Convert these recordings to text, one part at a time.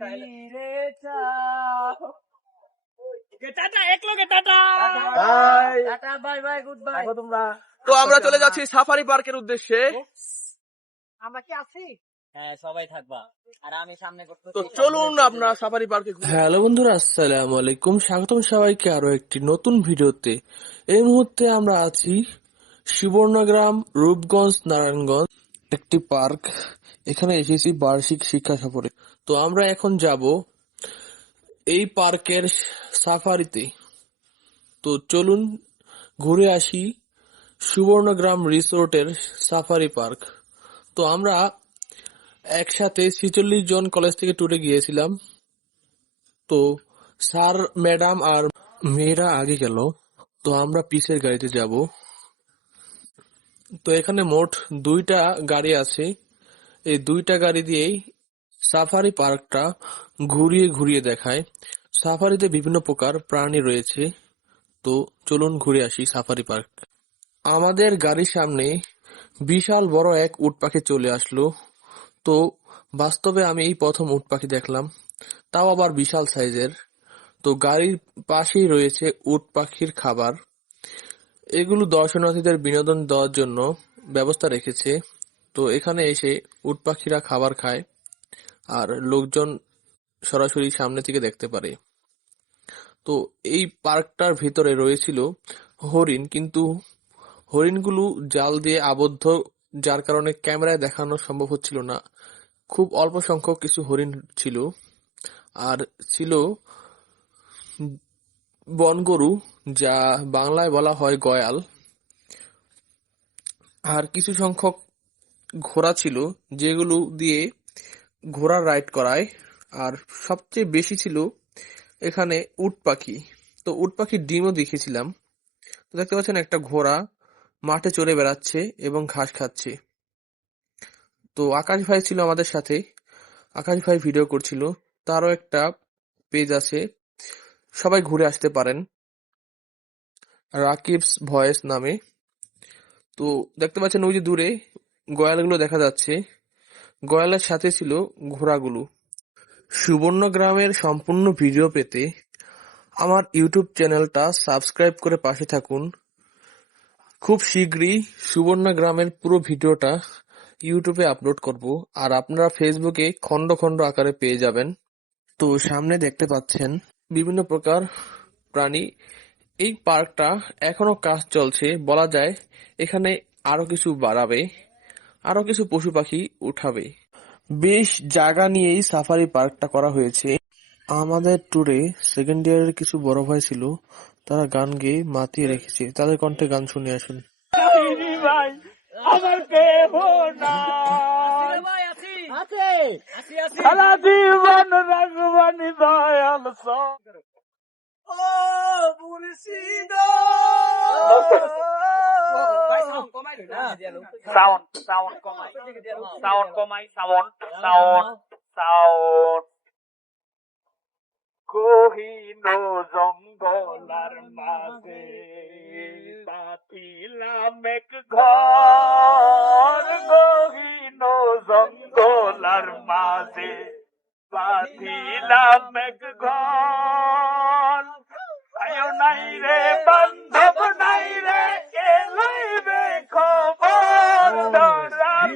ফিরে যাও তো আমরা চলে যাচ্ছি সাফারি পার্কের উদ্দেশ্যে। আমরা কি আছি? হ্যাঁ সবাই থাকবা। আর আমি সামনে করতে তো চলুন আপনারা সাফারি পার্কে ঘুরে- হ্যালো বন্ধুরা আসসালামু আলাইকুম। স্বাগতম সবাইকে আরও একটি নতুন ভিডিওতে। এই মুহূর্তে আমরা আছি সুবর্ণগ্রাম রূপগঞ্জ নারায়ণগঞ্জ একটি পার্ক। এখানে এসেছি বার্ষিক শিক্ষা সফরে। তো আমরা এখন যাব এই পার্কের সাফারিতে। তো চলুন ঘুরে আসি সুবর্ণগ্রাম রিসোর্টের সাফারি পার্ক। তো আমরা একসাথে ছিচল্লিশ জন কলেজ থেকে ট্যুরে গিয়েছিলাম। তো স্যার, ম্যাডাম আর মেয়েরা আগে গেল। তো আমরা পিসের গাড়িতে যাব। তো এখানে মোট দুইটা গাড়ি আছে। এই দুইটা গাড়ি দিয়েই সাফারি পার্কটা ঘুরিয়ে ঘুরিয়ে দেখায়। সাফারিতে বিভিন্ন প্রকার প্রাণী রয়েছে। তো চলুন ঘুরে আসি সাফারি পার্ক। আমাদের গাড়ির সামনে বিশাল বড় এক উট পাখি চলে আসলো। তো বাস্তবে আমি এই প্রথম উট পাখি দেখলাম। তাও আবার বিশাল সাইজের। তো গাড়ির পাশেই রয়েছে উট পাখির খাবার। এগুলো দর্শনার্থীদের বিনোদন দেওয়ার জন্য ব্যবস্থা রেখেছে। তো এখানে এসে উট পাখিরা খাবার খায়। আর লোকজন সরাসরি সামনে থেকে দেখতে পারে। তো এই পার্কটার ভিতরে রয়েছিল হরিণ, কিন্তু হরিণগুলো জাল দিয়ে আবদ্ধ, যার কারণে ক্যামেরায় দেখানো সম্ভব হচ্ছিল না। খুব অল্প সংখ্যক কিছু হরিণ ছিল, আর ছিল বনগরু যা বাংলায় বলা হয় গয়াল। আর কিছু সংখ্যক ঘোড়া ছিল, যেগুলো দিয়ে ঘোড়ার রাইড করায়। আর সবচেয়ে বেশি ছিল এখানে উট পাখি। তো উট পাখির ডিমও দেখেছিলাম তো দেখতে পাচ্ছেন একটা ঘোড়া মাঠে চড়ে বেড়াচ্ছে এবং ঘাস খাচ্ছে। তো আকাশ ভাই ছিল আমাদের সাথে। আকাশ ভাই ভিডিও করছিল। তারও একটা পেজ আছে। সবাই ঘুরে আসতে পারেন। রাকিবস ভয়েস নামে। তো দেখতে পাচ্ছেন ওই যে দূরে গয়ালগুলো দেখা যাচ্ছে। গয়ালের সাথে ছিল ঘোড়াগুলো। সুবর্ণগ্রামের সম্পূর্ণ ভিডিও পেতে আমার ইউটিউব চ্যানেলটা সাবস্ক্রাইব করে পাশে থাকুন। খুব শীঘ্রই সুবর্ণগ্রামের পুরো ভিডিওটা ইউটিউবে আপলোড করব আর আপনারা ফেসবুকে খন্ড খণ্ড আকারে পেয়ে যাবেন। তো সামনে দেখতে পাচ্ছেন বিভিন্ন প্রকার প্রাণী। এই পার্কটা এখনও কাজ চলছে, বলা যায় এখানে আরও কিছু বাড়াবে। আরও কিছু পশু পাখি উঠাবে। বেশ জায়গা নিয়েই সাফারি পার্কটা করা হয়েছে। আমাদের ট্যুরে সেকেন্ড ইয়ারের কিছু বড় ভাই ছিল তারা গান গেয়ে মাতিয়ে রেখেছে। তাদের কণ্ঠে গান শুনে আসুন। আমার আছি। আছে সাউন্ড কমাই সাউন্ড কমাই সাউন্ড সাউন্ড সাউন্ড কহিন জঙ্গলার মাঝে পাতিলাম এক ঘর গহীন জঙ্গলার মাঝে পাতিলাম এক ঘর নাই রে বান্ধব নাই রে কে লইবে খবর? ধরার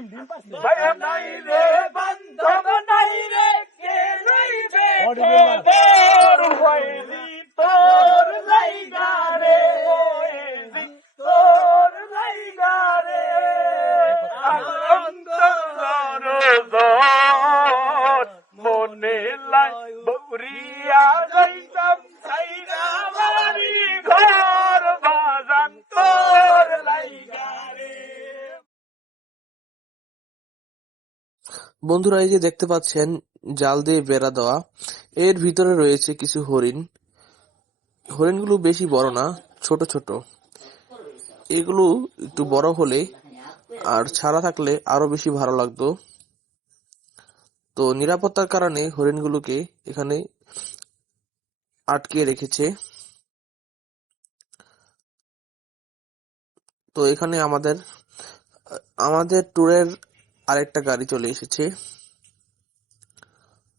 ভয় নাই রে বান্ধব নাই রে কে লইবে খবর? হইলি তোর লাইগা রে হইলি তোর লাইগা রে অন্তর মনে লাই বৌরিয়া যাইতাম বন্ধুরা, এই যে দেখতে পাচ্ছেন জাল দিয়ে বেড়া দেওয়া, এর ভিতরে রয়েছে কিছু হরিণ। হরিণগুলো বেশি বড় না, ছোট ছোট। এগুলো একটু বড় হলে আর ছাড়া থাকলে আরও বেশি ভালো লাগতো। তো নিরাপত্তার কারণে হরিণগুলোকে এখানে আটকে রেখেছে। তো এখানে আমাদের আমাদের ট্যুরের আরেকটা গাড়ি চলে এসেছে।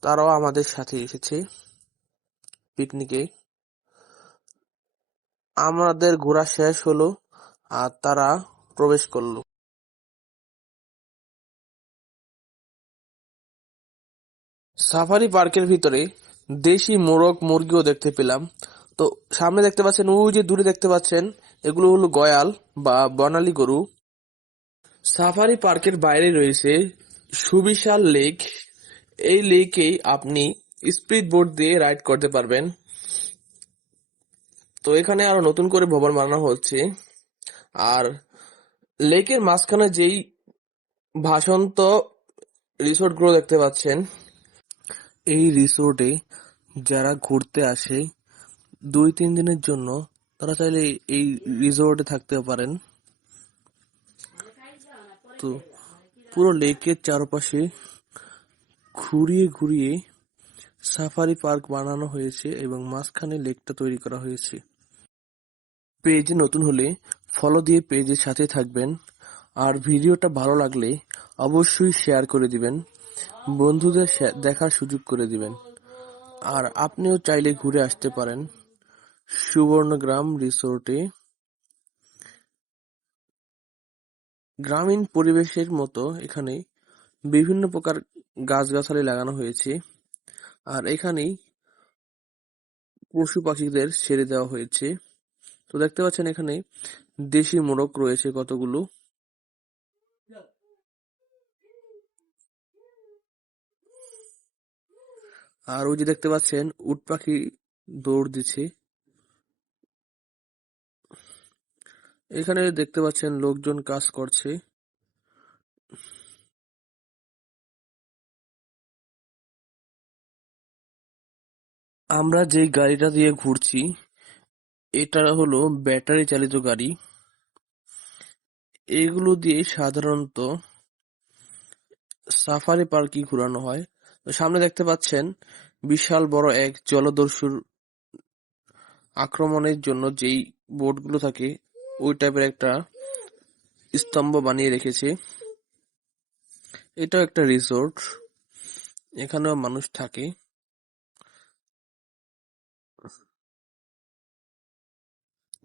তারাও আমাদের সাথে এসেছে পিকনিকে। আমাদের ঘোরা শেষ হলো আর তারা প্রবেশ করল। সাফারি পার্কের ভিতরে দেশি মোরগ মুরগিও দেখতে পেলাম। তো সামনে দেখতে পাচ্ছেন, ওই যে দূরে দেখতে পাচ্ছেন, এগুলো হলো গয়াল বা বনালী গরু। সাফারি পার্কের বাইরে রয়েছে সুবিশাল লেক। এই লেকেই আপনি স্পিড বোট দিয়ে রাইড করতে পারবেন। তো এখানে আরও নতুন করে ভবন বানানো হচ্ছে। আর লেকের মাঝখানে যেই ভাসন্ত রিসোর্টগুলো দেখতে পাচ্ছেন, এই রিসোর্টে যারা ঘুরতে আসে দুই তিন দিনের জন্য তারা চাইলে এই রিসোর্টে থাকতে পারেন। পুরো লেকের চারপাশে ঘুরিয়ে ঘুরিয়ে সাফারি পার্ক বানানো হয়েছে এবং মাঝখানে লেকটা তৈরি করা হয়েছে। পেজে নতুন হলে ফলো দিয়ে পেজের সাথে থাকবেন। আর ভিডিওটা ভালো লাগলে অবশ্যই শেয়ার করে দিবেন। বন্ধুদের দেখার সুযোগ করে দিবেন। আর আপনিও চাইলে ঘুরে আসতে পারেন। সুবর্ণগ্রাম রিসোর্টে। গ্রামীণ পরিবেশের মতো এখানে বিভিন্ন প্রকার গাছগাছালি লাগানো হয়েছে। আর এখানেই পশু পাখিদের ছেড়ে দেওয়া হয়েছে। তো দেখতে পাচ্ছেন এখানে দেশি মোরগ রয়েছে কতগুলো। আর ওই যে দেখতে পাচ্ছেন উট পাখি দৌড় দিচ্ছে। এখানে দেখতে পাচ্ছেন লোকজন কাজ করছে। আমরা যে গাড়িটা দিয়ে ঘুরছি, এটা হলো ব্যাটারি চালিত গাড়ি। এগুলো দিয়ে সাধারণত সাফারি পার্কই ঘোরানো হয়। তো সামনে দেখতে পাচ্ছেন বিশাল বড় এক জলদস্যুর আক্রমণের জন্য যেই বোটগুলো থাকে ওই টাইপের একটা স্তম্ভ বানিয়ে রেখেছে। এটাও একটা রিসোর্ট এখানেও মানুষ থাকে।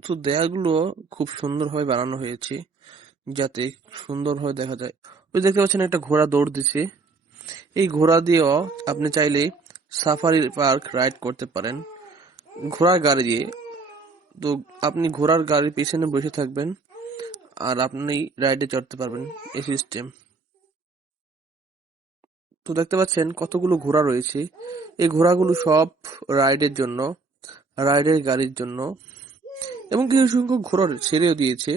তো দেয়ালগুলো খুব সুন্দরভাবে বানানো হয়েছে, যাতে সুন্দরভাবে দেখা যায়। ওই দেখতে পাচ্ছেন একটা ঘোড়া দৌড় দিচ্ছে। এই ঘোড়া দিয়েও আপনি চাইলে সাফারি পার্ক রাইড করতে পারেন। ঘোড়ার গাড়ি দিয়ে তো আপনি ঘোড়ার গাড়ির পিছনে বসে থাকবেন আর আপনি রাইডে চড়তে পারবেন এই সিস্টেম। তো দেখতে পাচ্ছেন কতগুলো ঘোড়া রয়েছে। এই ঘোড়াগুলো সব রাইডের জন্য, রাইডের গাড়ির জন্য এবং কিছু সংখ্যক ঘোড়া ছেড়েও দিয়েছে।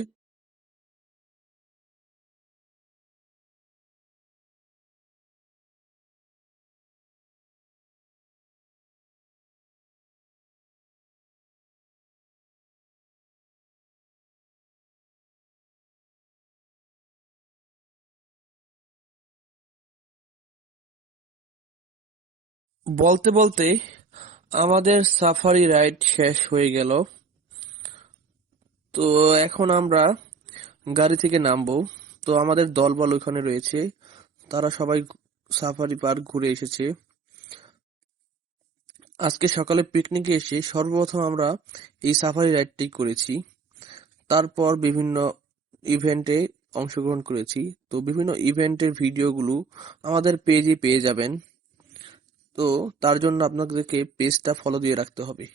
বলতে বলতে আমাদের সাফারি রাইড শেষ হয়ে গেল। তো এখন আমরা গাড়ি থেকে নামবো। তো আমাদের দলবল ওখানে রয়েছে। তারা সবাই সাফারি পার্ক ঘুরে এসেছে। আজকে সকালে পিকনিকে এসে সর্বপ্রথম আমরা এই সাফারি রাইডটি করেছি। তারপর বিভিন্ন ইভেন্টে অংশগ্রহণ করেছি। তো বিভিন্ন ইভেন্টের ভিডিওগুলো আমাদের পেজে পেয়ে যাবেন। তো তার জন্য আপনাদেরকে পেজটা ফলো দিয়ে রাখতে হবে।